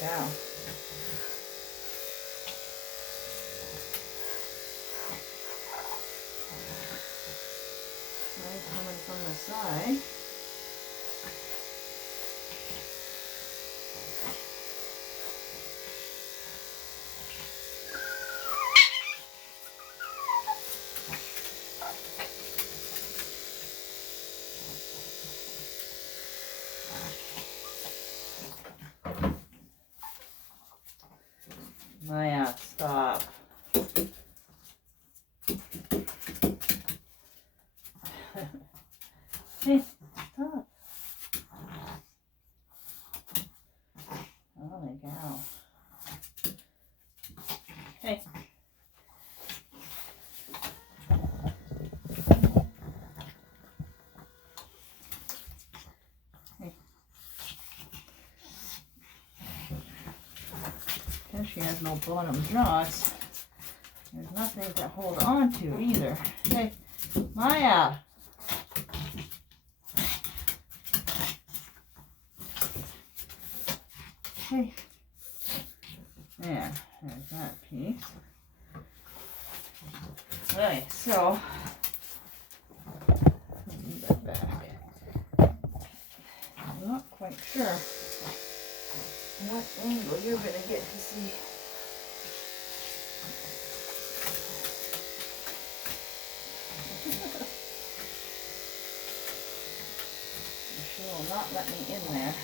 cow. Right, coming from the side. Maya, stop. Hey, stop. Holy cow. Hey. Hey. Because she has no bottom jaws, there's nothing to hold on to either. Hey, Maya. Hey. There, there's that piece. Okay, so move that back. I'm not quite sure what angle you're going to get to see. She will not let me in there.